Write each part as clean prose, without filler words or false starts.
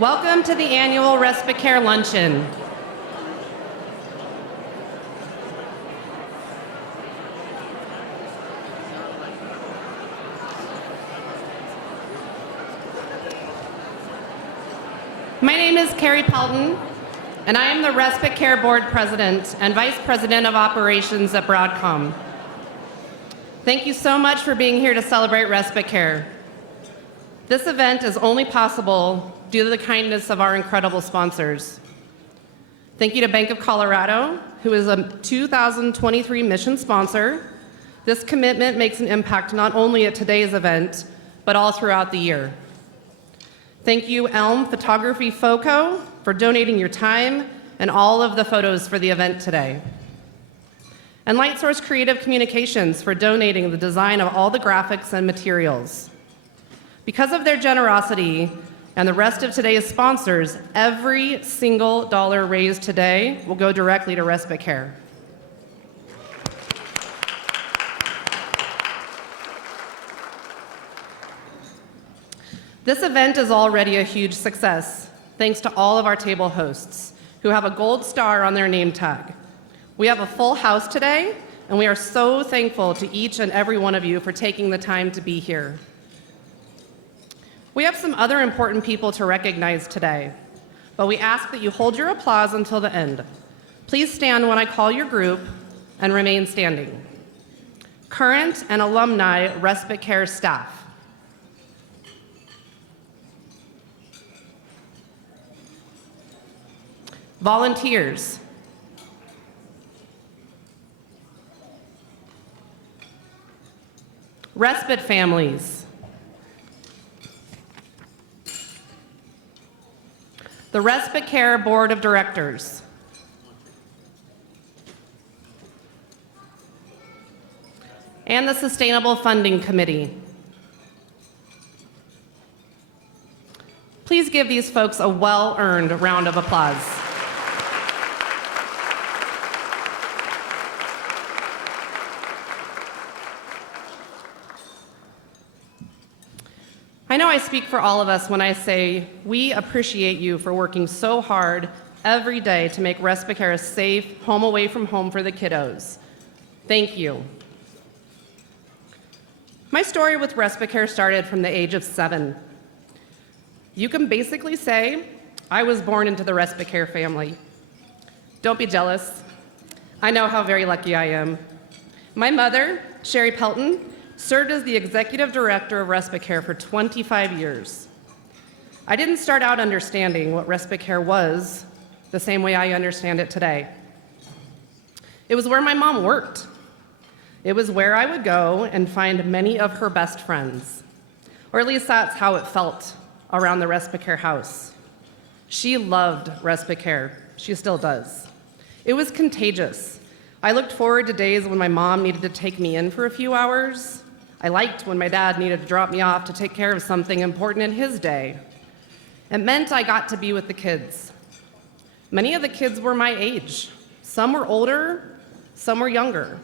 Welcome to the annual Respite Care Luncheon. My name is Carrie Pelton, and I am the Respite Care Board President and Vice President of Operations at Broadcom. Thank you so much for being here to celebrate Respite Care. This event is only possible due to the kindness of our incredible sponsors. Thank you to Bank of Colorado, who is a 2023 mission sponsor. This commitment makes an impact not only at today's event, but all throughout the year. Thank you, Elm Photography FOCO, for donating your time and all of the photos for the event today. And LightSource Creative Communications for donating the design of all the graphics and materials. Because of their generosity and the rest of today's sponsors, every single dollar raised today will go directly to Respite Care. This event is already a huge success, thanks to all of our table hosts, who have a gold star on their name tag. We have a full house today, and we are so thankful to each and every one of you for taking the time to be here. We have some other important people to recognize today, but we ask that you hold your applause until the end. Please stand when I call your group and remain standing. Current and alumni Respite Care staff. Volunteers. Respite families. The Respite Care Board of Directors. And the Sustainable Funding Committee. Please give these folks a well-earned round of applause. I know I speak for all of us when I say we appreciate you for working so hard every day to make Respite Care a safe home away from home for the kiddos. Thank you. My story with Respite Care started from the age of 7. You can basically say I was born into the Respite Care family. Don't be jealous. I know how very lucky I am. My mother, Sherry Pelton, served as the executive director of Respite Care for 25 years. I didn't start out understanding what Respite Care was the same way I understand it today. It was where my mom worked. It was where I would go and find many of her best friends, or at least that's how it felt around the Respite Care house. She loved Respite Care. She still does. It was contagious. I looked forward to days when my mom needed to take me in for a few hours. I liked when my dad needed to drop me off to take care of something important in his day. It meant I got to be with the kids. Many of the kids were my age. Some were older, some were younger.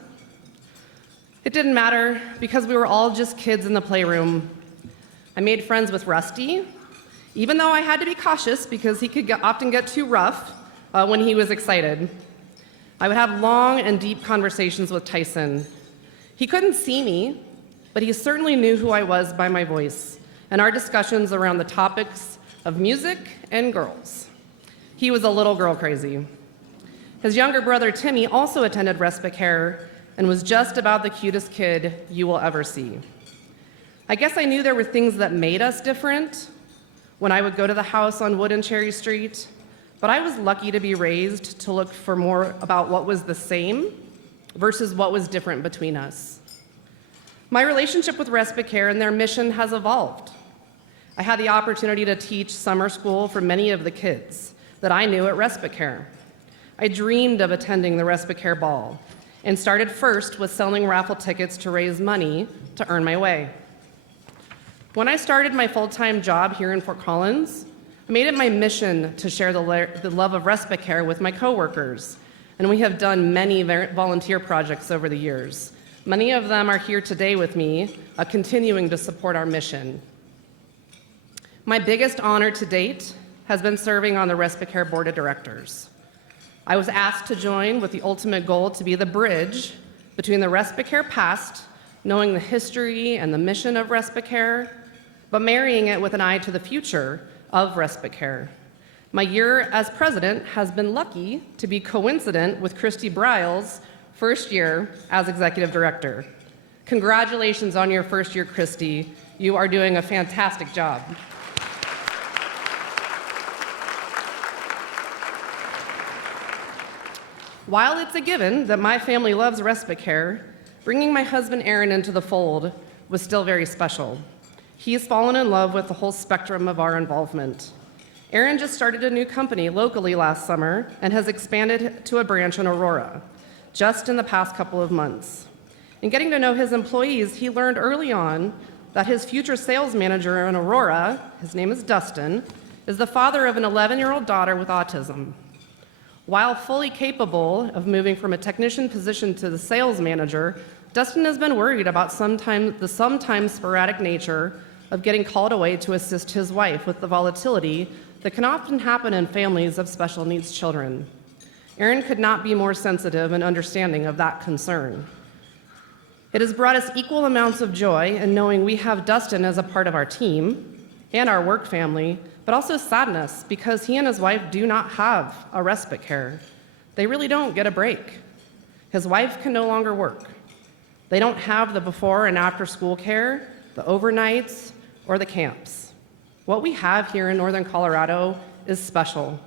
It didn't matter because we were all just kids in the playroom. I made friends with Rusty, even though I had to be cautious because he could often get too rough when he was excited. I would have long and deep conversations with Tyson. He couldn't see me, but he certainly knew who I was by my voice and our discussions around the topics of music and girls. He was a little girl crazy. His younger brother, Timmy, also attended Respite Care and was just about the cutest kid you will ever see. I guess I knew there were things that made us different when I would go to the house on Wood and Cherry Street, but I was lucky to be raised to look for more about what was the same versus what was different between us. My relationship with Respite Care and their mission has evolved. I had the opportunity to teach summer school for many of the kids that I knew at Respite Care. I dreamed of attending the Respite Care Ball and started first with selling raffle tickets to raise money to earn my way. When I started my full-time job here in Fort Collins, I made it my mission to share the love of Respite Care with my coworkers, and we have done many volunteer projects over the years. Many of them are here today with me, continuing to support our mission. My biggest honor to date has been serving on the Respite Care Board of Directors. I was asked to join with the ultimate goal to be the bridge between the Respite Care past, knowing the history and the mission of Respite Care, but marrying it with an eye to the future of Respite Care. My year as president has been lucky to be coincident with Kristi Briles' first year as executive director. Congratulations on your first year, Kristi. You are doing a fantastic job. While it's a given that my family loves Respite Care, bringing my husband Erin into the fold was still very special. He's fallen in love with the whole spectrum of our involvement. Erin just started a new company locally last summer and has expanded to a branch in Aurora, just in the past couple of months. In getting to know his employees, he learned early on that his future sales manager in Aurora, his name is Dustin, is the father of an 11-year-old daughter with autism. While fully capable of moving from a technician position to the sales manager, Dustin has been worried about the sometimes sporadic nature of getting called away to assist his wife with the volatility that can often happen in families of special needs children. Erin could not be more sensitive and understanding of that concern. It has brought us equal amounts of joy in knowing we have Dustin as a part of our team and our work family, but also sadness because he and his wife do not have a respite care. They really don't get a break. His wife can no longer work. They don't have the before and after school care, the overnights, or the camps. What we have here in Northern Colorado is special.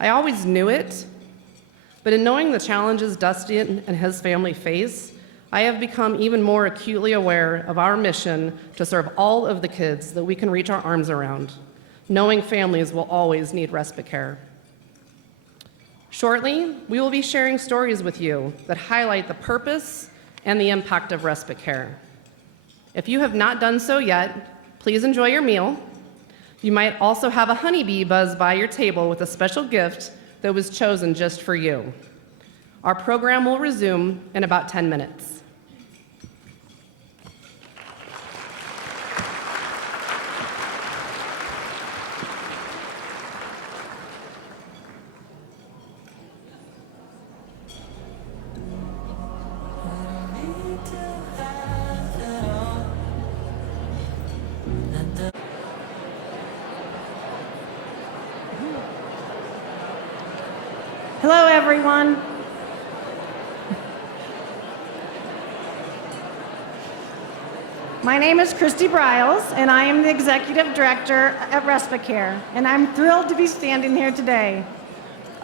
I always knew it, but in knowing the challenges Dustin and his family face, I have become even more acutely aware of our mission to serve all of the kids that we can reach our arms around, knowing families will always need respite care. Shortly, we will be sharing stories with you that highlight the purpose and the impact of respite care. If you have not done so yet, please enjoy your meal. You might also have a honeybee buzz by your table with a special gift that was chosen just for you. Our program will resume in about 10 minutes. Hello, everyone. My name is Kristi Briles, and I am the Executive Director at Respite Care, and I'm thrilled to be standing here today.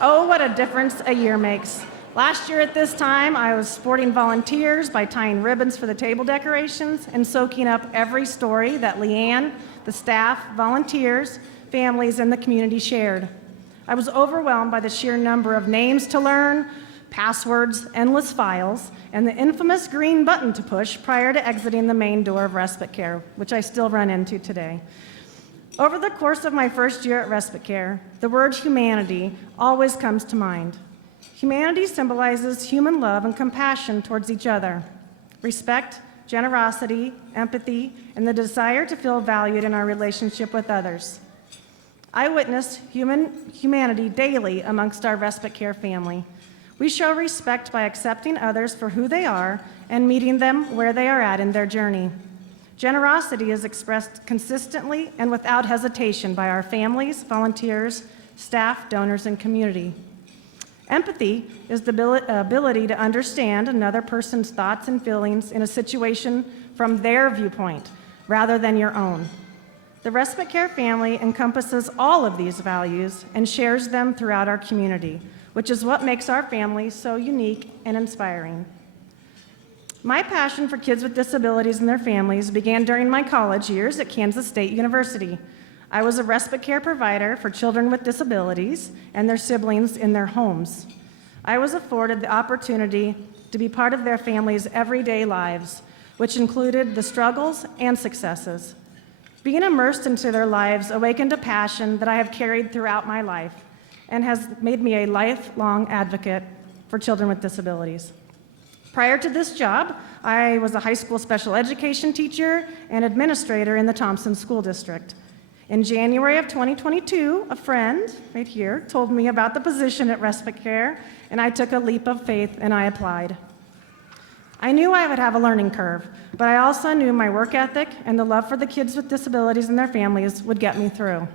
Oh, what a difference a year makes. Last year at this time, I was supporting volunteers by tying ribbons for the table decorations and soaking up every story that Leanne, the staff, volunteers, families, and the community shared. I was overwhelmed by the sheer number of names to learn, passwords, endless files, and the infamous green button to push prior to exiting the main door of Respite Care, which I still run into today. Over the course of my first year at Respite Care, the word humanity always comes to mind. Humanity symbolizes human love and compassion towards each other, respect, generosity, empathy, and the desire to feel valued in our relationship with others. I witness humanity daily amongst our Respite Care family. We show respect by accepting others for who they are and meeting them where they are at in their journey. Generosity is expressed consistently and without hesitation by our families, volunteers, staff, donors, and community. Empathy is the ability to understand another person's thoughts and feelings in a situation from their viewpoint rather than your own. The Respite Care family encompasses all of these values and shares them throughout our community, which is what makes our family so unique and inspiring. My passion for kids with disabilities and their families began during my college years at Kansas State University. I was a respite care provider for children with disabilities and their siblings in their homes. I was afforded the opportunity to be part of their families' everyday lives, which included the struggles and successes. Being immersed into their lives awakened a passion that I have carried throughout my life and has made me a lifelong advocate for children with disabilities. Prior to this job, I was a high school special education teacher and administrator in the Thompson School District. In January of 2022, a friend right here told me about the position at Respite Care, and I took a leap of faith and I applied. I knew I would have a learning curve, but I also knew my work ethic and the love for the kids with disabilities and their families would get me through.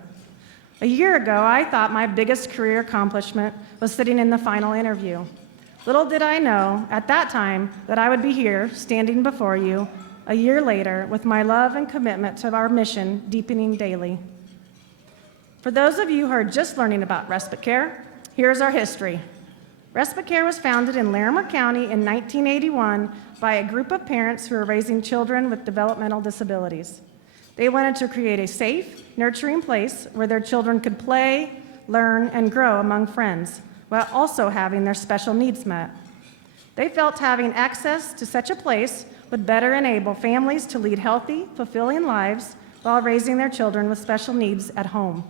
A year ago, I thought my biggest career accomplishment was sitting in the final interview. Little did I know at that time that I would be here, standing before you, a year later, with my love and commitment to our mission deepening daily. For those of you who are just learning about Respite Care, here's our history. Respite Care was founded in Larimer County in 1981 by a group of parents who were raising children with developmental disabilities. They wanted to create a safe, nurturing place where their children could play, learn, and grow among friends, while also having their special needs met. They felt having access to such a place would better enable families to lead healthy, fulfilling lives while raising their children with special needs at home.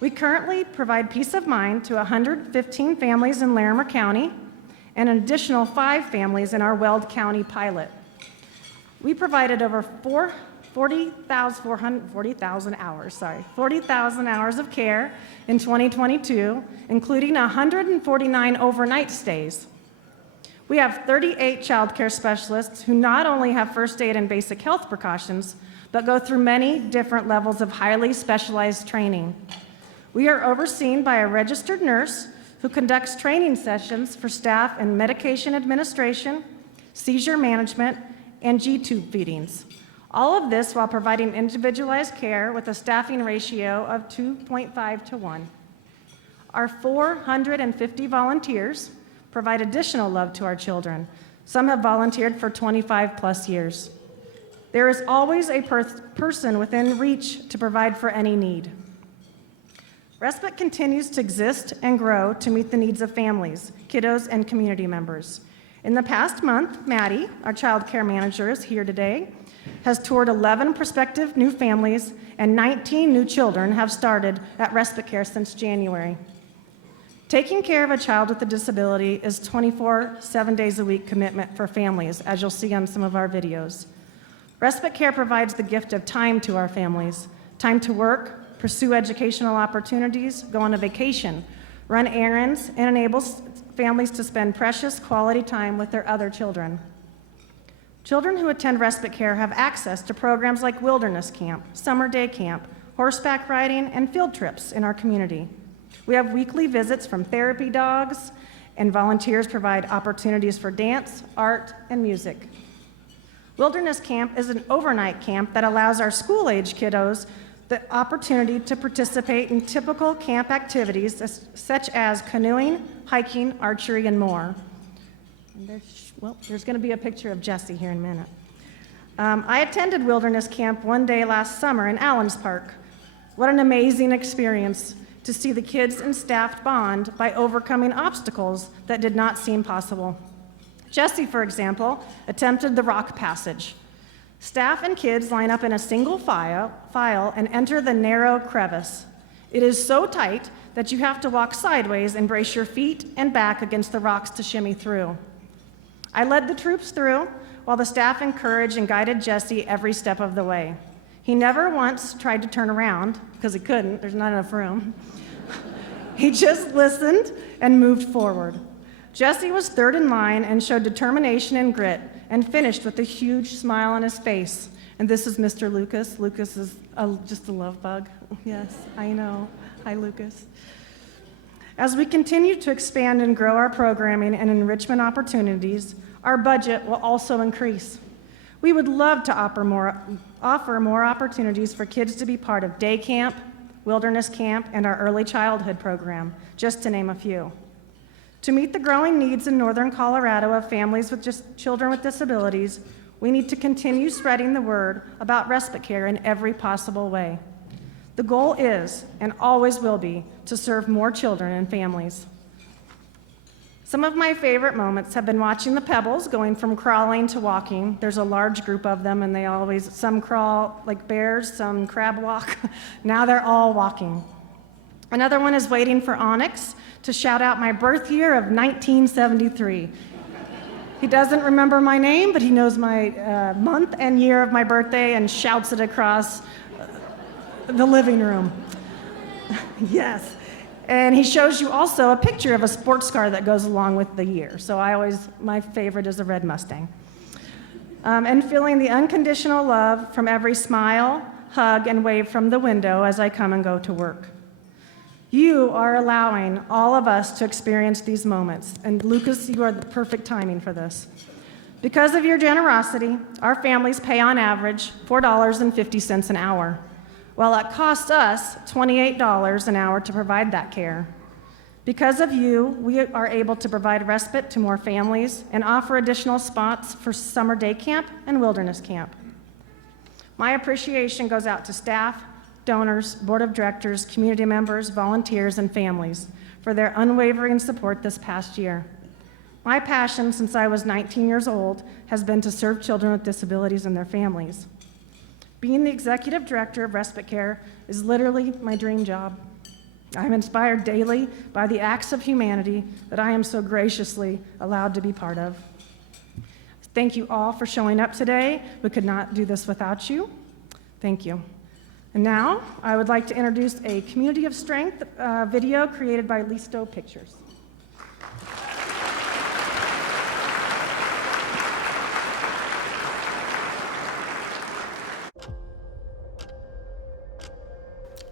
We currently provide peace of mind to 115 families in Larimer County and an additional 5 families in our Weld County pilot. We provided over 40,000 hours of care in 2022, including 149 overnight stays. We have 38 child care specialists who not only have first aid and basic health precautions, but go through many different levels of highly specialized training. We are overseen by a registered nurse who conducts training sessions for staff in medication administration, seizure management, and G-tube feedings. All of this while providing individualized care with a staffing ratio of 2.5 to 1. Our 450 volunteers provide additional love to our children. Some have volunteered for 25 plus years. There is always a person within reach to provide for any need. Respite continues to exist and grow to meet the needs of families, kiddos, and community members. In the past month, Maddie, our child care manager, is here today, has toured 11 prospective new families, and 19 new children have started at Respite Care since January. Taking care of a child with a disability is 7 days a week commitment for families, as you'll see on some of our videos. Respite Care provides the gift of time to our families, time to work, pursue educational opportunities, go on a vacation, run errands, and enables families to spend precious quality time with their other children. Children who attend Respite Care have access to programs like Wilderness Camp, Summer Day Camp, horseback riding, and field trips in our community. We have weekly visits from therapy dogs, and volunteers provide opportunities for dance, art, and music. Wilderness Camp is an overnight camp that allows our school-age kiddos the opportunity to participate in typical camp activities such as canoeing, hiking, archery, and more. And there's going to be a picture of Jesse here in a minute. I attended Wilderness Camp one day last summer in Allens Park. What an amazing experience to see the kids and staff bond by overcoming obstacles that did not seem possible. Jesse, for example, attempted the rock passage. Staff and kids line up in a single file and enter the narrow crevice. It is so tight that you have to walk sideways and brace your feet and back against the rocks to shimmy through. I led the troops through while the staff encouraged and guided Jesse every step of the way. He never once tried to turn around, because he couldn't, there's not enough room. He just listened and moved forward. Jesse was third in line and showed determination and grit and finished with a huge smile on his face. And this is Mr. Lucas. Lucas is just a love bug. Yes, I know. Hi, Lucas. As we continue to expand and grow our programming and enrichment opportunities, our budget will also increase. We would love to offer more opportunities for kids to be part of day camp, wilderness camp, and our early childhood program, just to name a few. To meet the growing needs in northern Colorado of families with just children with disabilities, we need to continue spreading the word about respite care in every possible way. The goal is, and always will be, to serve more children and families. Some of my favorite moments have been watching the pebbles going from crawling to walking. There's a large group of them, and some crawl like bears, some crab walk. Now they're all walking. Another one is waiting for Onyx to shout out my birth year of 1973. He doesn't remember my name, but he knows my month and year of my birthday and shouts it across the living room. Yes. And he shows you also a picture of a sports car that goes along with the year. So my favorite is a red Mustang. And feeling the unconditional love from every smile, hug, and wave from the window as I come and go to work. You are allowing all of us to experience these moments. And Lucas, you are the perfect timing for this. Because of your generosity, our families pay on average $4.50 an hour, while it costs us $28 an hour to provide that care. Because of you, we are able to provide respite to more families and offer additional spots for summer day camp and wilderness camp. My appreciation goes out to staff, donors, board of directors, community members, volunteers, and families for their unwavering support this past year. My passion since I was 19 years old has been to serve children with disabilities and their families. Being the executive director of Respite Care is literally my dream job. I am inspired daily by the acts of humanity that I am so graciously allowed to be part of. Thank you all for showing up today. We could not do this without you. Thank you. And now, I would like to introduce a Community of Strength video created by LISTO Pictures.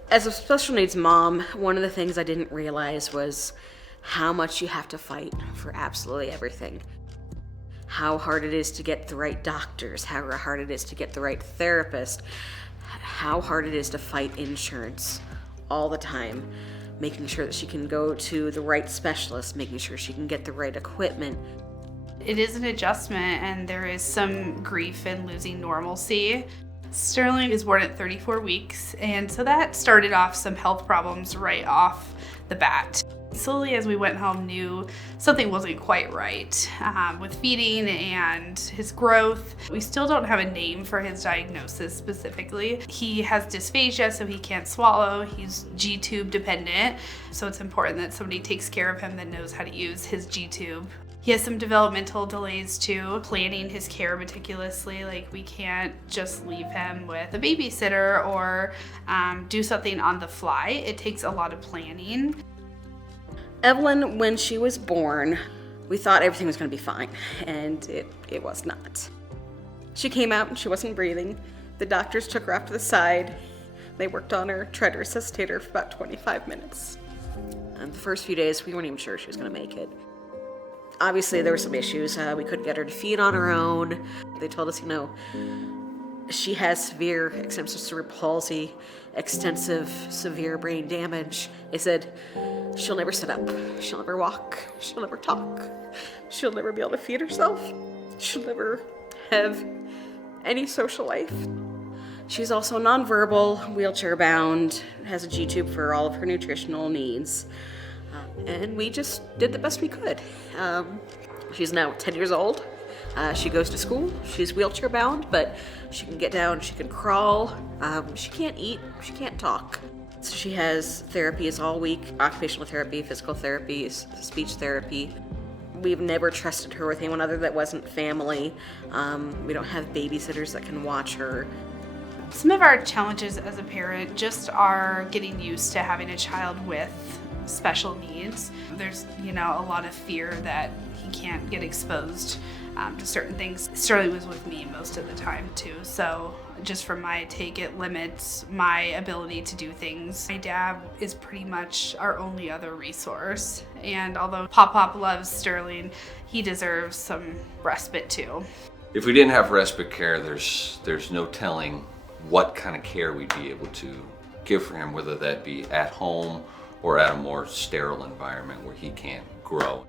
As a special needs mom, one of the things I didn't realize was how much you have to fight for absolutely everything. How hard it is to get the right doctors, how hard it is to get the right therapist, how hard it is to fight insurance all the time, making sure that she can go to the right specialist, making sure she can get the right equipment. It is an adjustment, and there is some grief in losing normalcy. Sterling is born at 34 weeks, and so that started off some health problems right off the bat. Slowly, as we went home, knew something wasn't quite right with feeding and his growth. We still don't have a name for his diagnosis specifically. He has dysphagia, so he can't swallow. He's G-tube dependent, so it's important that somebody takes care of him that knows how to use his G-tube. He has some developmental delays too, planning his care meticulously. Like, we can't just leave him with a babysitter or do something on the fly. It takes a lot of planning. Evelyn, when she was born, we thought everything was going to be fine, and it was not. She came out and she wasn't breathing. The doctors took her off to the side. They worked on her, tried to resuscitate her for about 25 minutes. And the first few days, we weren't even sure she was going to make it. Obviously, there were some issues. We couldn't get her to feed on her own. They told us, she has severe extensive cerebral palsy, extensive severe brain damage. They said, she'll never sit up, she'll never walk, she'll never talk, she'll never be able to feed herself, she'll never have any social life. She's also nonverbal, wheelchair-bound, has a G-tube for all of her nutritional needs. And we just did the best we could. She's now 10 years old. She goes to school. She's wheelchair bound, but she can get down, she can crawl. She can't eat, she can't talk. So she has therapies all week, occupational therapy, physical therapy, speech therapy. We've never trusted her with anyone other that wasn't family. We don't have babysitters that can watch her. Some of our challenges as a parent just are getting used to having a child with special needs. There's, a lot of fear that he can't get exposed to certain things. Sterling was with me most of the time too, so just from my take, it limits my ability to do things. My dad is pretty much our only other resource, and although Pop loves Sterling, he deserves some respite too. If we didn't have respite care, there's no telling what kind of care we'd be able to give for him, whether that be at home or at a more sterile environment where he can't grow.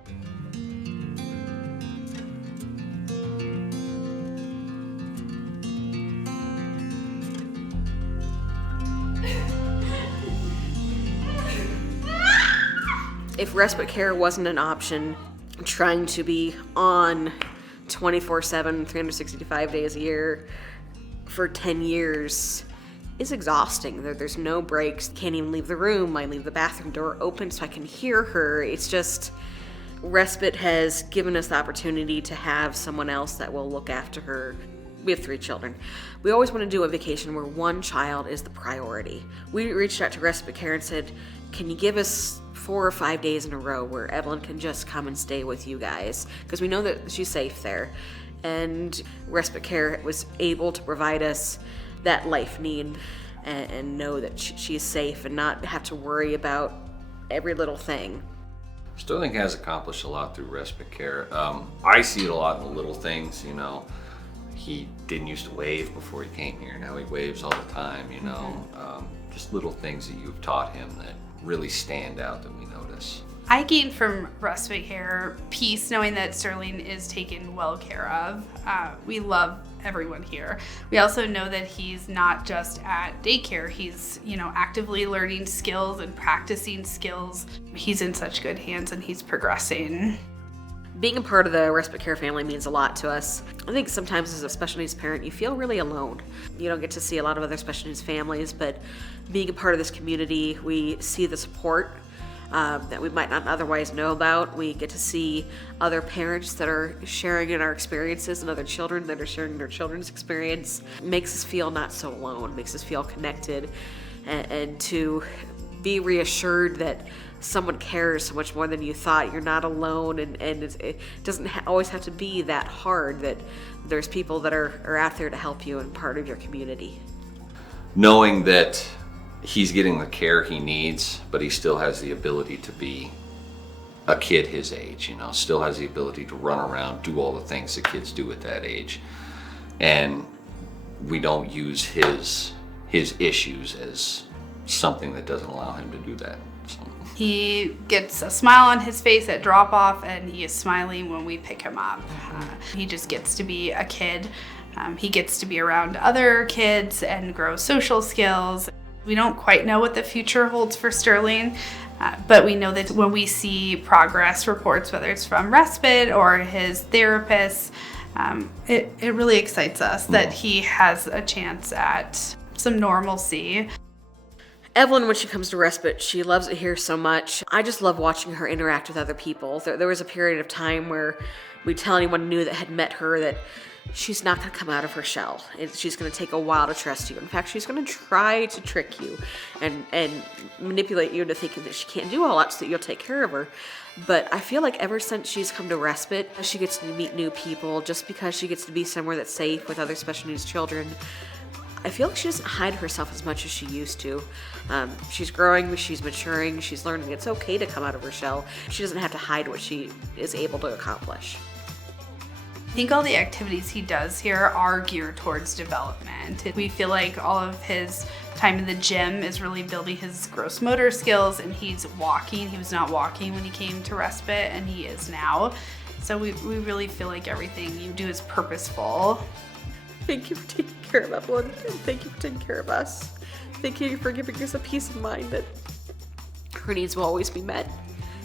If respite care wasn't an option, trying to be on 24/7, 365 days a year for 10 years is exhausting. There's no breaks. Can't even leave the room. I leave the bathroom door open so I can hear her. It's just, respite has given us the opportunity to have someone else that will look after her. we have 3 children. We always want to do a vacation where one child is the priority. We reached out to Respite Care and said, can you give us 4 or 5 days in a row where Evelyn can just come and stay with you guys? Because we know that she's safe there. And Respite Care was able to provide us that life need and know that she's safe and not have to worry about every little thing. Sterling has accomplished a lot through Respite Care. I see it a lot in the little things, you know. He didn't used to wave before he came here. Now he waves all the time, you know. Just little things that you've taught him that really stand out that we notice. I gained from Respite Care peace knowing that Sterling is taken well care of. We love everyone here. We also know that he's not just at daycare. He's, actively learning skills and practicing skills. He's in such good hands and he's progressing. Being a part of the Respite Care family means a lot to us. I think sometimes as a special needs parent, you feel really alone. You don't get to see a lot of other special needs families, but being a part of this community, we see the support that we might not otherwise know about. We get to see other parents that are sharing in our experiences and other children that are sharing their children's experience. It makes us feel not so alone, makes us feel connected, and to be reassured that someone cares so much more than you thought. You're not alone, and it doesn't always have to be that hard, that there's people that are out there to help you and part of your community. Knowing that he's getting the care he needs, but he still has the ability to be a kid his age, still has the ability to run around, do all the things that kids do at that age. And we don't use his issues as something that doesn't allow him to do that. So. He gets a smile on his face at drop off and he is smiling when we pick him up. He just gets to be a kid. He gets to be around other kids and grow social skills. We don't quite know what the future holds for Sterling, but we know that when we see progress reports, whether it's from Respite or his therapist, it really excites us that he has a chance at some normalcy. Evelyn, when she comes to Respite, she loves it here so much. I just love watching her interact with other people. There was a period of time where we'd tell anyone new that had met her that she's not going to come out of her shell. She's going to take a while to trust you. In fact, she's going to try to trick you and manipulate you into thinking that she can't do all that so that you'll take care of her. But I feel like ever since she's come to Respite, she gets to meet new people just because she gets to be somewhere that's safe with other special needs children. I feel like she doesn't hide herself as much as she used to. She's growing, she's maturing, she's learning it's okay to come out of her shell. She doesn't have to hide what she is able to accomplish. I think all the activities he does here are geared towards development. We feel like all of his time in the gym is really building his gross motor skills, and he's walking. He was not walking when he came to Respite, and he is now. So we really feel like everything you do is purposeful. Thank you for taking care of Evelyn, and thank you for taking care of us. Thank you for giving us a peace of mind that her needs will always be met.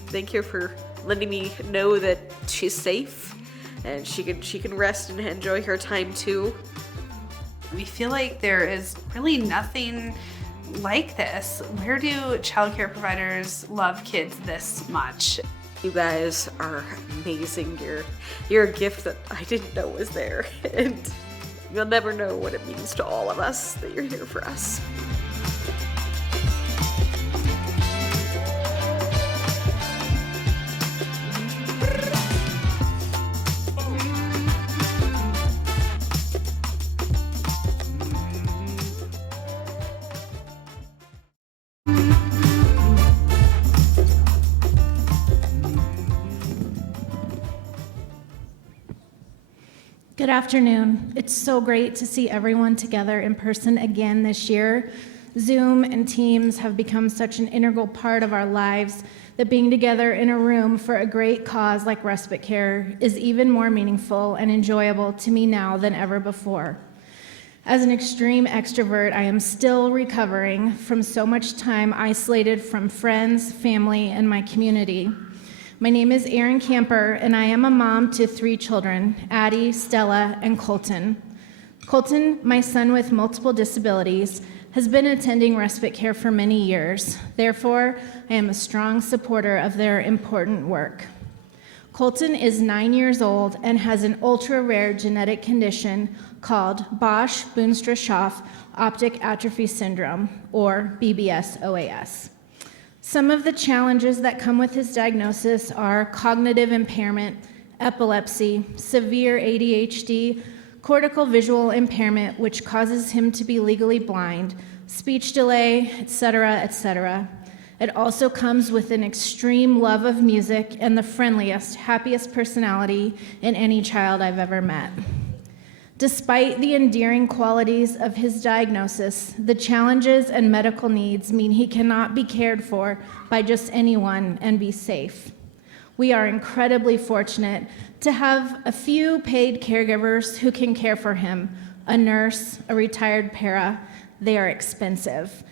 Thank you for letting me know that she's safe and she can rest and enjoy her time too. We feel like there is really nothing like this. Where do childcare providers love kids this much? You guys are amazing. You're a gift that I didn't know was there, and you'll never know what it means to all of us that you're here for us. Good afternoon. It's so great to see everyone together in person again this year. Zoom and Teams have become such an integral part of our lives that being together in a room for a great cause like Respite Care is even more meaningful and enjoyable to me now than ever before. As an extreme extrovert, I am still recovering from so much time isolated from friends, family, and my community. My name is Erin Camper, and I am a mom to 3 children, Addie, Stella, and Colton. Colton, my son with multiple disabilities, has been attending Respite Care for many years. Therefore, I am a strong supporter of their important work. Colton is 9 years old and has an ultra-rare genetic condition called Bosch-Boonstra-Schoff optic atrophy syndrome, or BBS-OAS. Some of the challenges that come with his diagnosis are cognitive impairment, epilepsy, severe ADHD, cortical visual impairment, which causes him to be legally blind, speech delay, etc., etc. It also comes with an extreme love of music and the friendliest, happiest personality in any child I've ever met. Despite the endearing qualities of his diagnosis, the challenges and medical needs mean he cannot be cared for by just anyone and be safe. We are incredibly fortunate to have a few paid caregivers who can care for him, a nurse, a retired para. They are expensive,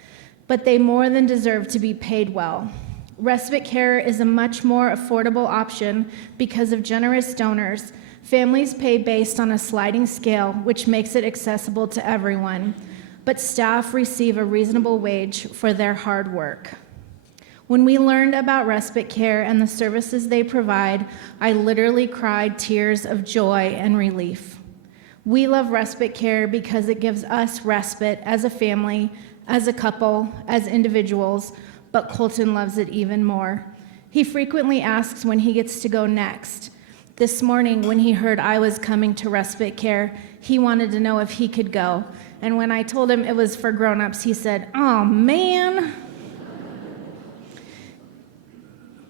but they more than deserve to be paid well. Respite care is a much more affordable option because of generous donors. Families pay based on a sliding scale, which makes it accessible to everyone, but staff receive a reasonable wage for their hard work. When we learned about respite care and the services they provide, I literally cried tears of joy and relief. We love respite care because it gives us respite as a family, as a couple, as individuals, but Colton loves it even more. He frequently asks when he gets to go next. This morning, when he heard I was coming to respite care, he wanted to know if he could go. And when I told him it was for grown-ups, he said, "Oh, man."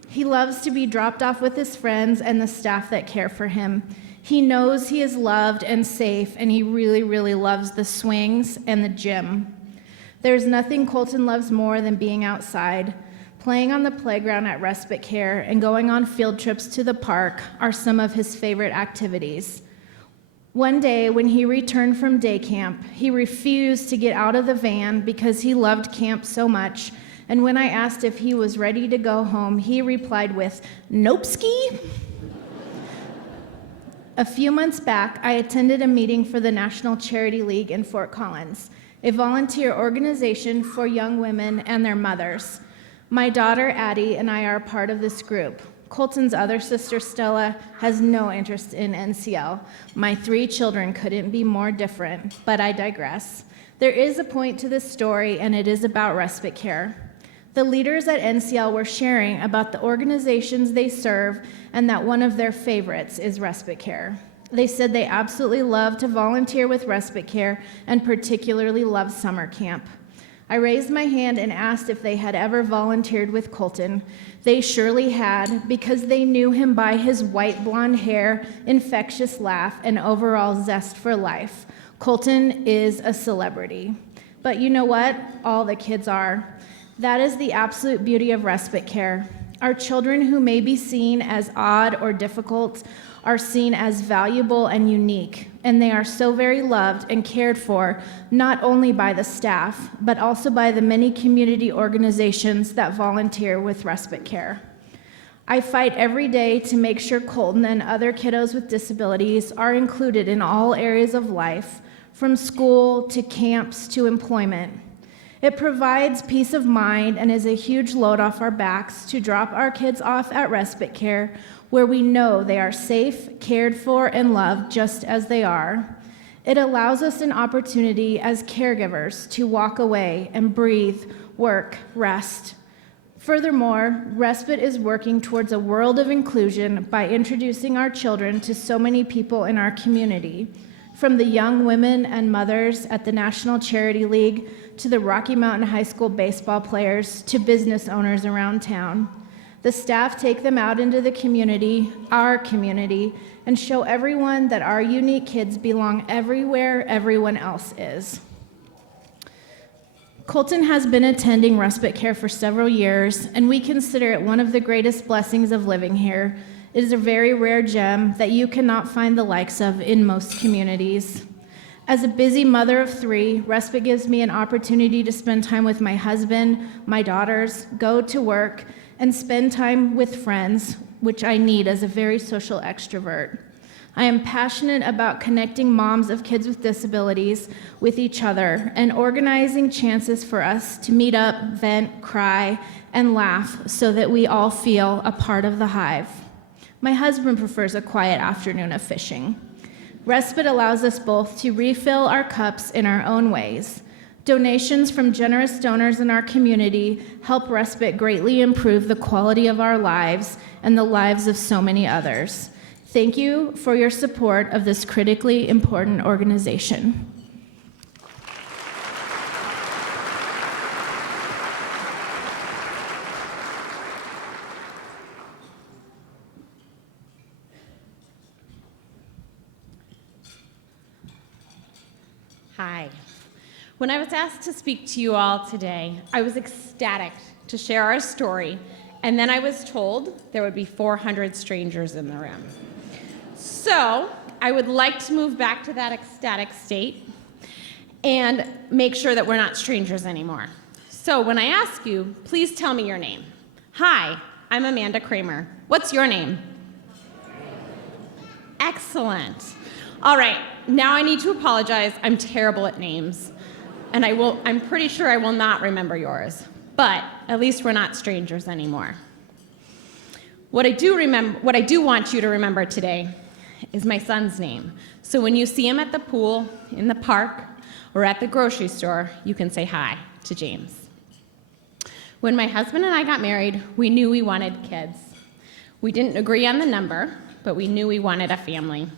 He loves to be dropped off with his friends and the staff that care for him. He knows he is loved and safe, and he really, really loves the swings and the gym. There's nothing Colton loves more than being outside. Playing on the playground at respite care and going on field trips to the park are some of his favorite activities. One day, when he returned from day camp, he refused to get out of the van because he loved camp so much. And when I asked if he was ready to go home, he replied with, "Nope, ski." A few months back, I attended a meeting for the National Charity League in Fort Collins, a volunteer organization for young women and their mothers. My daughter, Eide, and I are part of this group. Colton's other sister, Stella, has no interest in NCL. My 3 children couldn't be more different, but I digress. There is a point to this story, and it is about respite care. The leaders at NCL were sharing about the organizations they serve and that one of their favorites is respite care. They said they absolutely love to volunteer with respite care and particularly love summer camp. I raised my hand and asked if they had ever volunteered with Colton. They surely had, because they knew him by his white blonde hair, infectious laugh, and overall zest for life. Colton is a celebrity. But you know what? All the kids are. That is the absolute beauty of respite care. Our children who may be seen as odd or difficult are seen as valuable and unique, and they are so very loved and cared for, not only by the staff, but also by the many community organizations that volunteer with respite care. I fight every day to make sure Colton and other kiddos with disabilities are included in all areas of life, from school to camps to employment. It provides peace of mind and is a huge load off our backs to drop our kids off at respite care, where we know they are safe, cared for, and loved just as they are. It allows us an opportunity as caregivers to walk away and breathe, work, rest. Furthermore, Respite is working towards a world of inclusion by introducing our children to so many people in our community, from the young women and mothers at the National Charity League to the Rocky Mountain High School baseball players to business owners around town. The staff take them out into the community, our community, and show everyone that our unique kids belong everywhere everyone else is. Colton has been attending respite care for several years, and we consider it one of the greatest blessings of living here. It is a very rare gem that you cannot find the likes of in most communities. As a busy mother of 3, respite gives me an opportunity to spend time with my husband, my daughters, go to work, and spend time with friends, which I need as a very social extrovert. I am passionate about connecting moms of kids with disabilities with each other and organizing chances for us to meet up, vent, cry, and laugh so that we all feel a part of the Hive. My husband prefers a quiet afternoon of fishing. Respite allows us both to refill our cups in our own ways. Donations from generous donors in our community help Respite greatly improve the quality of our lives and the lives of so many others. Thank you for your support of this critically important organization. Hi. When I was asked to speak to you all today, I was ecstatic to share our story, and then I was told there would be 400 strangers in the room. So I would like to move back to that ecstatic state and make sure that we're not strangers anymore. So when I ask you, please tell me your name. Hi, I'm Amanda Kramer. What's your name? Excellent. All right, now I need to apologize. I'm terrible at names, and I'm pretty sure I will not remember yours, but at least we're not strangers anymore. What I do want you to remember today is my son's name. So when you see him at the pool, in the park, or at the grocery store, you can say hi to James. When my husband and I got married, we knew we wanted kids. We didn't agree on the number, but we knew we wanted a family.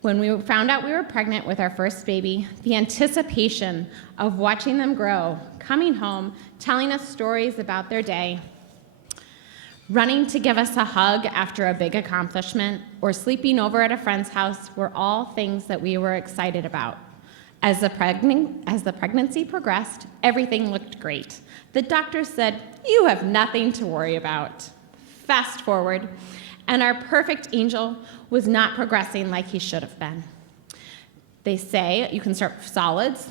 When we found out we were pregnant with our first baby, the anticipation of watching them grow, coming home, telling us stories about their day, running to give us a hug after a big accomplishment, or sleeping over at a friend's house were all things that we were excited about. As the pregnancy progressed, everything looked great. The doctor said, "You have nothing to worry about." Fast forward, and our perfect angel was not progressing like he should have been. They say you can start solids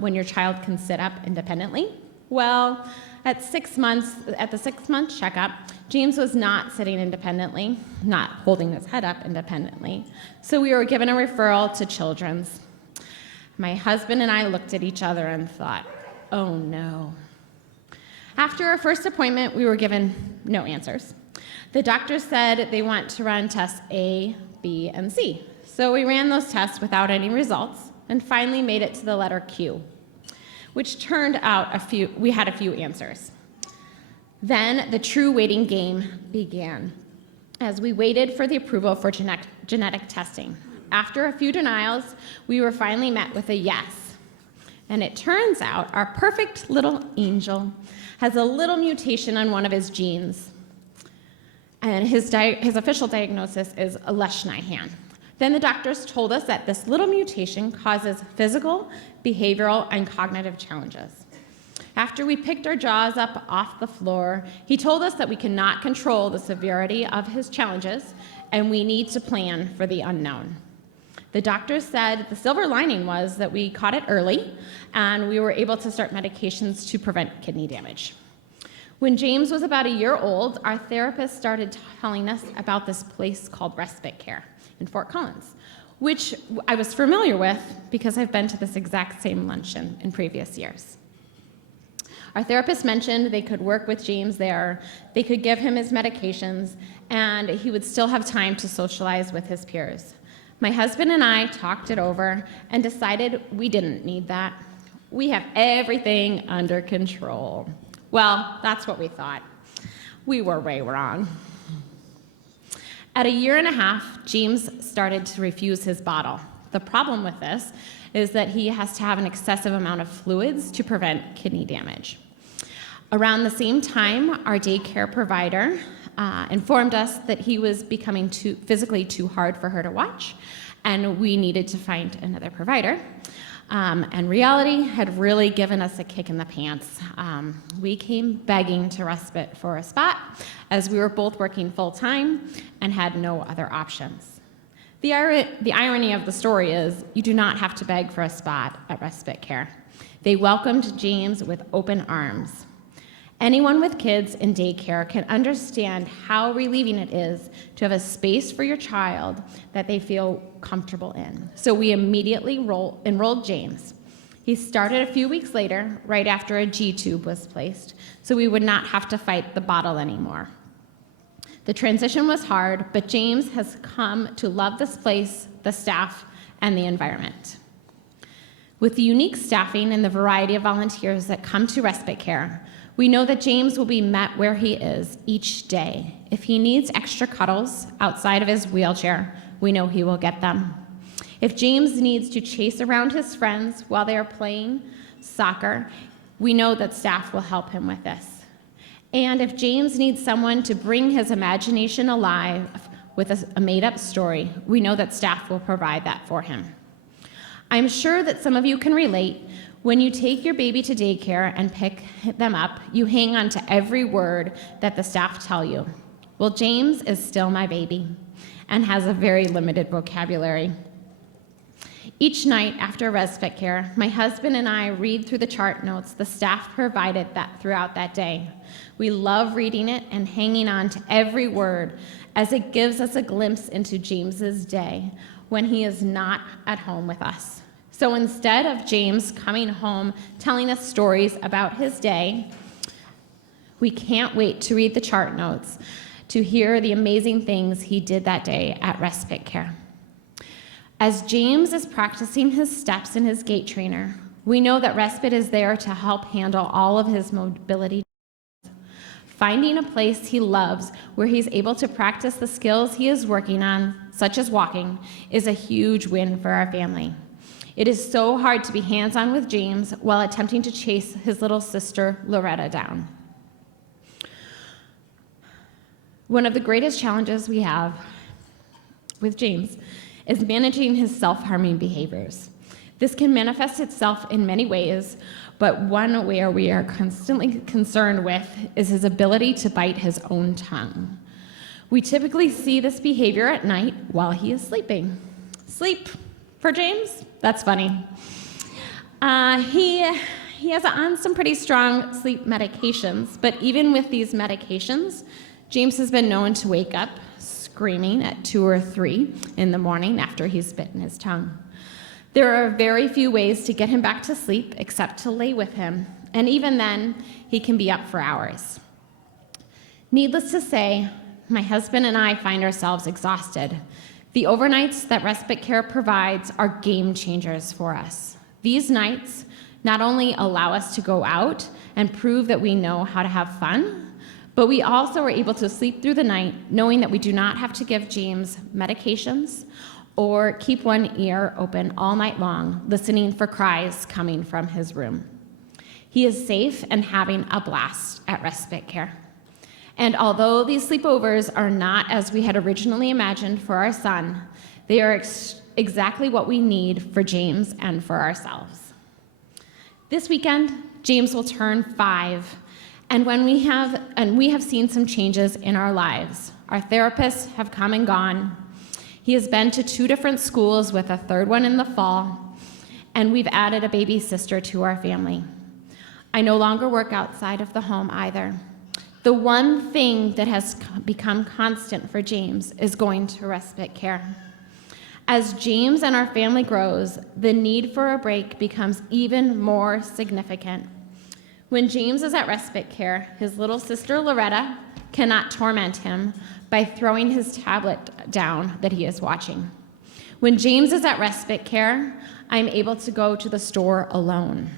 when your child can sit up independently. Well, at the 6-month checkup, James was not sitting independently, not holding his head up independently. So we were given a referral to Children's. My husband and I looked at each other and thought, oh no. After our first appointment, we were given no answers. The doctor said they want to run tests A, B, and C. So we ran those tests without any results and finally made it to the letter Q, which turned out we had a few answers. Then the true waiting game began as we waited for the approval for genetic testing. After a few denials, we were finally met with a yes. And it turns out our perfect little angel has a little mutation on one of his genes. And his official diagnosis is a Leschnyhan. Then the doctors told us that this little mutation causes physical, behavioral, and cognitive challenges. After we picked our jaws up off the floor, he told us that we cannot control the severity of his challenges, and we need to plan for the unknown. The doctors said the silver lining was that we caught it early, and we were able to start medications to prevent kidney damage. When James was about a year old, our therapist started telling us about this place called Respite Care in Fort Collins, which I was familiar with because I've been to this exact same luncheon in previous years. Our therapist mentioned they could work with James there, they could give him his medications, and he would still have time to socialize with his peers. My husband and I talked it over and decided we didn't need that. We have everything under control. Well, that's what we thought. We were way wrong. At a year and a half, James started to refuse his bottle. The problem with this is that he has to have an excessive amount of fluids to prevent kidney damage. Around the same time, our daycare provider informed us that he was becoming physically too hard for her to watch, and we needed to find another provider. And reality had really given us a kick in the pants. We came begging to Respite for a spot, as we were both working full-time and had no other options. The irony of the story is you do not have to beg for a spot at Respite Care. They welcomed James with open arms. Anyone with kids in daycare can understand how relieving it is to have a space for your child that they feel comfortable in. So we immediately enrolled James. He started a few weeks later, right after a G-tube was placed, so we would not have to fight the bottle anymore. The transition was hard, but James has come to love this place, the staff, and the environment. With the unique staffing and the variety of volunteers that come to Respite Care, we know that James will be met where he is each day. If he needs extra cuddles outside of his wheelchair, we know he will get them. If James needs to chase around his friends while they are playing soccer, we know that staff will help him with this. And if James needs someone to bring his imagination alive with a made-up story, we know that staff will provide that for him. I'm sure that some of you can relate. When you take your baby to daycare and pick them up, you hang on to every word that the staff tell you. Well, James is still my baby and has a very limited vocabulary. Each night after Respite Care, my husband and I read through the chart notes the staff provided throughout that day. We love reading it and hanging on to every word as it gives us a glimpse into James's day when he is not at home with us. So instead of James coming home telling us stories about his day, we can't wait to read the chart notes to hear the amazing things he did that day at Respite Care. As James is practicing his steps in his gait trainer, we know that Respite is there to help handle all of his mobility. Finding a place he loves where he's able to practice the skills he is working on, such as walking, is a huge win for our family. It is so hard to be hands-on with James while attempting to chase his little sister, Loretta, down. One of the greatest challenges we have with James is managing his self-harming behaviors. This can manifest itself in many ways, but one where we are constantly concerned with is his ability to bite his own tongue. We typically see this behavior at night while he is sleeping. Sleep for James? That's funny. He has on some pretty strong sleep medications, but even with these medications, James has been known to wake up screaming at 2 or 3 in the morning after he's bitten his tongue. There are very few ways to get him back to sleep except to lay with him, and even then, he can be up for hours. Needless to say, my husband and I find ourselves exhausted. The overnights that Respite Care provides are game changers for us. These nights not only allow us to go out and prove that we know how to have fun, but we also are able to sleep through the night knowing that we do not have to give James medications or keep one ear open all night long, listening for cries coming from his room. He is safe and having a blast at Respite Care. And although these sleepovers are not as we had originally imagined for our son, they are exactly what we need for James and for ourselves. This weekend, James will turn 5, and we have seen some changes in our lives. Our therapists have come and gone. He has been to 2 different schools with a 3rd one in the fall, and we've added a baby sister to our family. I no longer work outside of the home either. The one thing that has become constant for James is going to Respite Care. As James and our family grows, the need for a break becomes even more significant. When James is at Respite Care, his little sister Loretta cannot torment him by throwing his tablet down that he is watching. When James is at Respite Care, I'm able to go to the store alone.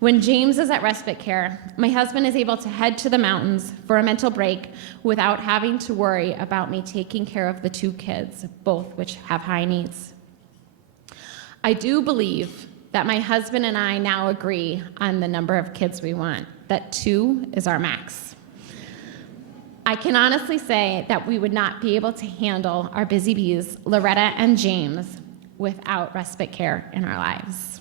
When James is at Respite Care, my husband is able to head to the mountains for a mental break without having to worry about me taking care of the 2 kids, both which have high needs. I do believe that my husband and I now agree on the number of kids we want, that 2 is our max. I can honestly say that we would not be able to handle our busy bees, Loretta and James, without Respite Care in our lives.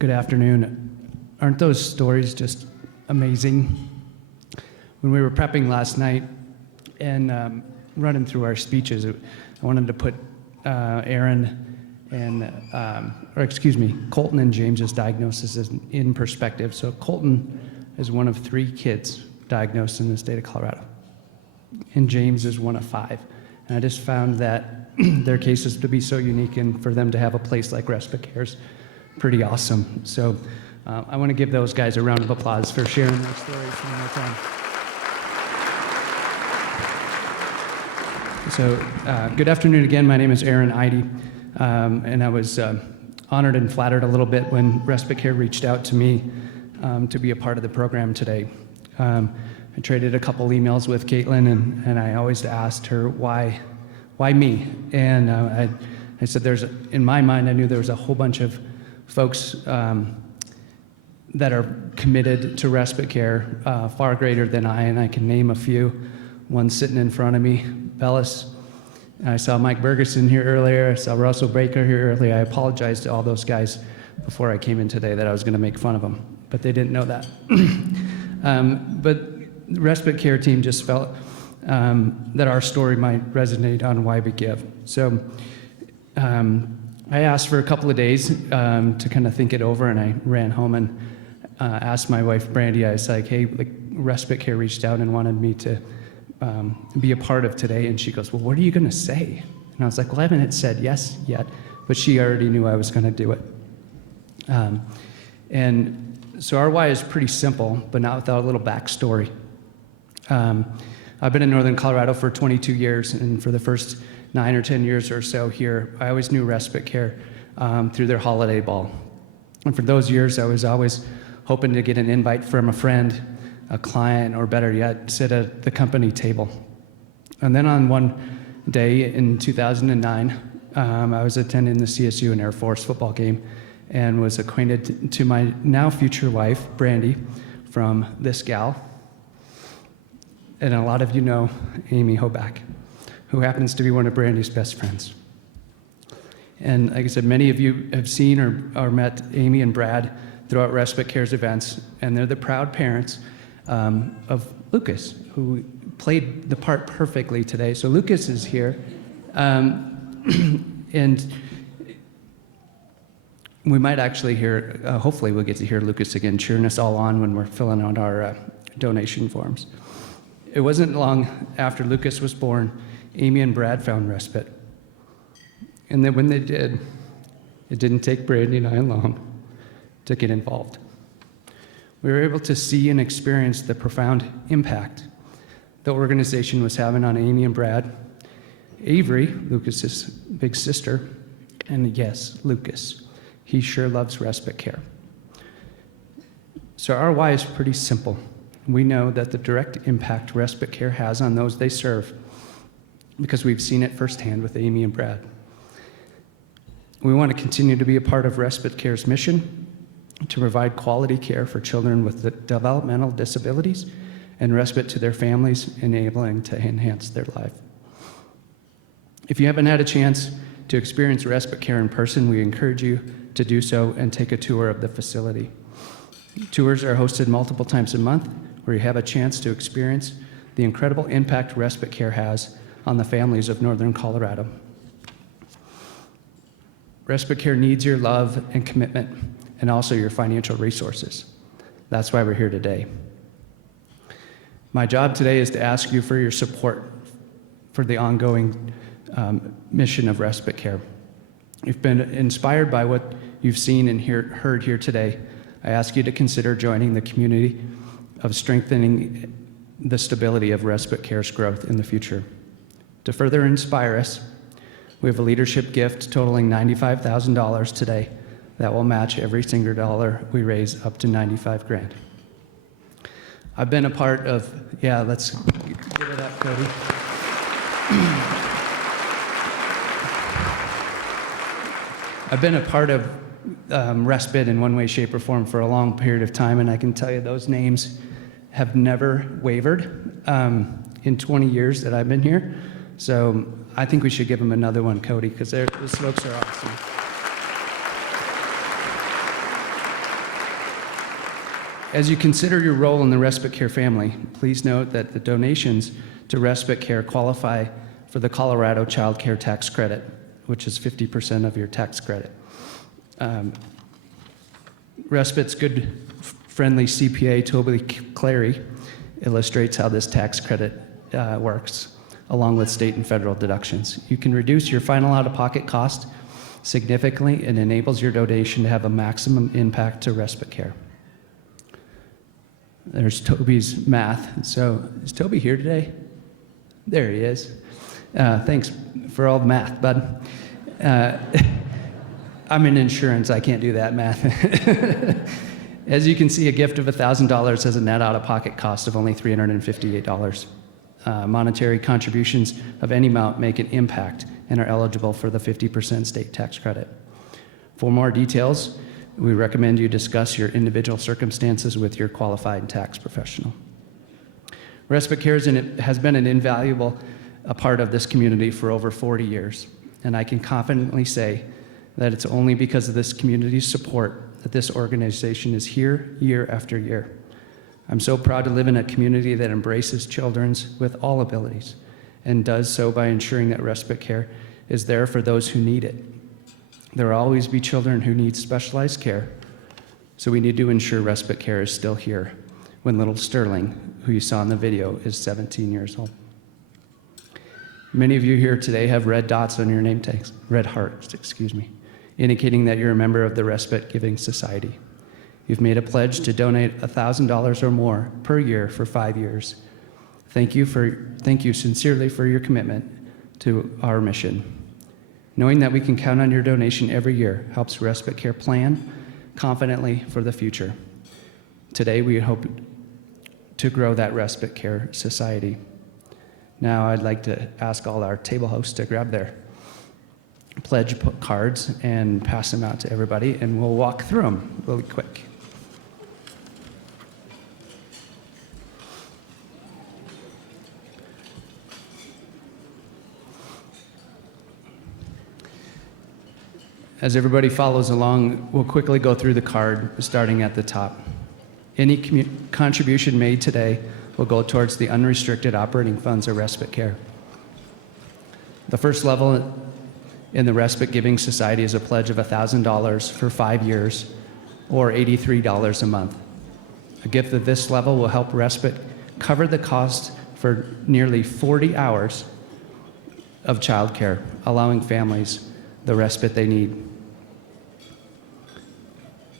Good afternoon. Aren't those stories just amazing? When we were prepping last night and running through our speeches, I wanted to put Erin and, Colton and James's diagnosis in perspective. So Colton is one of 3 kids diagnosed in the state of Colorado. and James is one of 5. And I just found that their cases to be so unique, and for them to have a place like Respite Care is pretty awesome. So I want to give those guys a round of applause for sharing their stories one more time. So good afternoon again. My name is Erin, Eide, and I was honored and flattered a little bit when Respite Care reached out to me to be a part of the program today. I traded a couple emails with Caitlin, and I always asked her why me. And I said, in my mind, I knew there was a whole bunch of folks that are committed to Respite Care, far greater than I, and I can name a few. One sitting in front of me, Bellis. I saw Mike Bergeson here earlier. I saw Russell Baker here earlier. I apologized to all those guys before I came in today that I was going to make fun of them, but they didn't know that. But the Respite Care team just felt that our story might resonate on why we give. So I asked for a couple of days to kind of think it over, and I ran home and asked my wife, Brandy. I was like, hey, Respite Care reached out and wanted me to be a part of today. And she goes, well, what are you going to say? And I was like, well, I haven't said yes yet, but she already knew I was going to do it. And so our why is pretty simple, but not without a little backstory. I've been in Northern Colorado for 22 years, and for the first 9 or 10 years or so here, I always knew Respite Care through their holiday ball. And for those years, I was always hoping to get an invite from a friend, a client, or better yet, sit at the company table. And then on one day in 2009, I was attending the CSU and Air Force football game and was acquainted to my now future wife, Brandy, from this gal. And a lot of you know Amy Hoback, who happens to be one of Brandy's best friends. And like I said, many of you have seen or met Amy and Brad throughout Respite Care's events, and they're the proud parents of Lucas, who played the part perfectly today. So Lucas is here, and we might actually hear, hopefully we'll get to hear Lucas again cheering us all on when we're filling out our donation forms. It wasn't long after Lucas was born, Amy and Brad found respite. And then when they did, it didn't take Brandy and I long to get involved. We were able to see and experience the profound impact the organization was having on Amy and Brad, Avery, Lucas's big sister, and yes, Lucas. He sure loves Respite Care. So our why is pretty simple. We know that the direct impact Respite Care has on those they serve, because we've seen it firsthand with Amy and Brad. We want to continue to be a part of Respite Care's mission to provide quality care for children with developmental disabilities and respite to their families, enabling to enhance their life. If you haven't had a chance to experience Respite Care in person, we encourage you to do so and take a tour of the facility. Tours are hosted multiple times a month, where you have a chance to experience the incredible impact Respite Care has on the families of Northern Colorado. Respite Care needs your love and commitment, and also your financial resources. That's why we're here today. My job today is to ask you for your support for the ongoing mission of Respite Care. If you've been inspired by what you've seen and heard here today, I ask you to consider joining the community of strengthening the stability of Respite Care's growth in the future. To further inspire us, we have a leadership gift totaling $95,000 today that will match every single dollar we raise up to $95,000. I've been a part of, let's give it up, Cody. I've been a part of Respite in one way, shape, or form for a long period of time, and I can tell you those names have never wavered in 20 years that I've been here. So I think we should give them another one, Cody, because those folks are awesome. As you consider your role in the Respite Care family, please note that the donations to Respite Care qualify for the Colorado Child Care Tax Credit, which is 50% of your tax credit. Respite's good, friendly CPA, Toby Clary, illustrates how this tax credit works, along with state and federal deductions. You can reduce your final out-of-pocket cost significantly and enables your donation to have a maximum impact to respite care. There's Toby's math. So is Toby here today? There he is. Thanks for all the math, bud. I'm in insurance. I can't do that math. As you can see, a gift of $1,000 has a net out-of-pocket cost of only $358. Monetary contributions of any amount make an impact and are eligible for the 50% state tax credit. For more details, we recommend you discuss your individual circumstances with your qualified tax professional. Respite Care has been an invaluable part of this community for over 40 years, and I can confidently say that it's only because of this community's support that this organization is here year after year. I'm so proud to live in a community that embraces children with all abilities and does so by ensuring that respite care is there for those who need it. There will always be children who need specialized care, so we need to ensure respite care is still here when little Sterling, who you saw in the video, is 17 years old. Many of you here today have red dots on your name tags, red hearts, indicating that you're a member of the Respite Giving Society. You've made a pledge to donate $1,000 or more per year for 5 years. Thank you sincerely for your commitment to our mission. Knowing that we can count on your donation every year helps Respite Care plan confidently for the future. Today, we hope to grow that Respite Care Society. Now, I'd like to ask all our table hosts to grab their pledge cards and pass them out to everybody, and we'll walk through them really quick. As everybody follows along, we'll quickly go through the card, starting at the top. Any contribution made today will go towards the unrestricted operating funds of Respite Care. The first level in the Respite Giving Society is a pledge of $1,000 for 5 years, or $83 a month. A gift of this level will help Respite cover the cost for nearly 40 hours of childcare, allowing families the respite they need.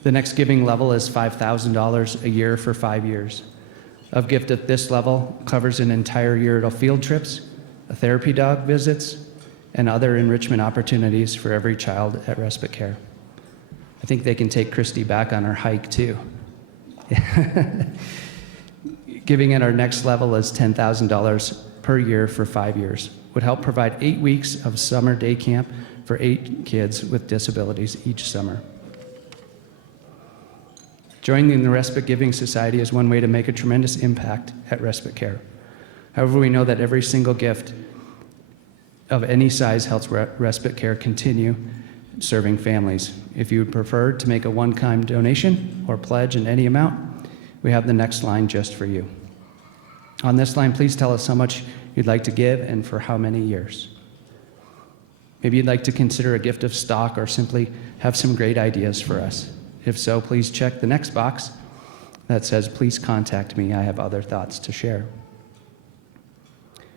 The next giving level is $5,000 a year for 5 years. A gift at this level covers an entire year of field trips, therapy dog visits, and other enrichment opportunities for every child at Respite Care. I think they can take Kristi back on her hike too. Giving at our next level is $10,000 per year for 5 years. Would help provide 8 weeks of summer day camp for 8 kids with disabilities each summer. Joining the Respite Giving Society is one way to make a tremendous impact at Respite Care. However, we know that every single gift of any size helps Respite Care continue serving families. If you would prefer to make a one-time donation or pledge in any amount, we have the next line just for you. On this line, please tell us how much you'd like to give and for how many years. Maybe you'd like to consider a gift of stock or simply have some great ideas for us. If so, please check the next box that says, "Please contact me. I have other thoughts to share."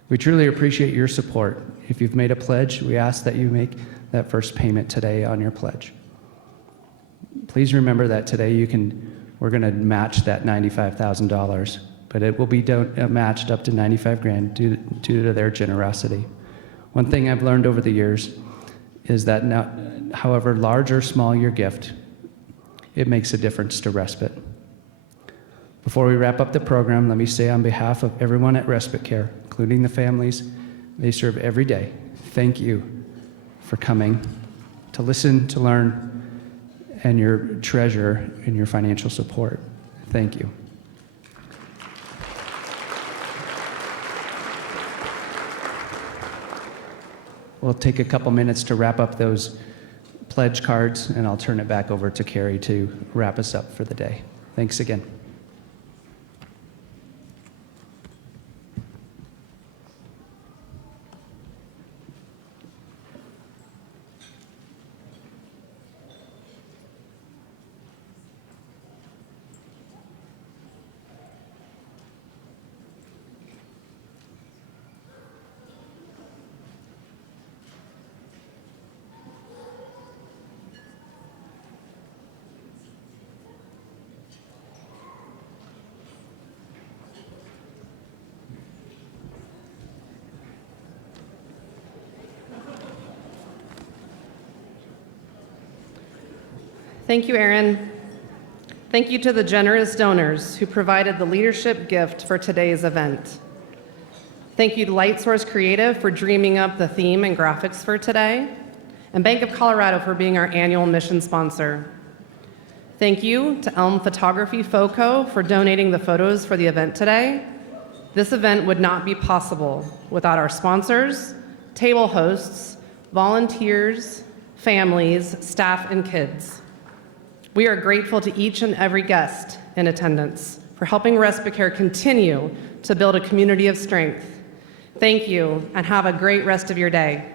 We truly appreciate your support. If you've made a pledge, we ask that you make that first payment today on your pledge. Please remember that today we're going to match that $95,000, but it will be matched up to $95,000 due to their generosity. One thing I've learned over the years is that now, however large or small your gift, it makes a difference to Respite. Before we wrap up the program, let me say on behalf of everyone at Respite Care, including the families they serve every day, thank you for coming to listen, to learn, and your treasure and your financial support. Thank you. We'll take a couple minutes to wrap up those pledge cards, and I'll turn it back over to Carrie to wrap us up for the day. Thanks again. Thank you, Erin. Thank you to the generous donors who provided the leadership gift for today's event. Thank you to LightSource Creative for dreaming up the theme and graphics for today, and Bank of Colorado for being our annual mission sponsor. Thank you to Elm Photography FOCO for donating the photos for the event today. This event would not be possible without our sponsors, table hosts, volunteers, families, staff, and kids. We are grateful to each and every guest in attendance for helping Respite Care continue to build a community of strength. Thank you, and have a great rest of your day.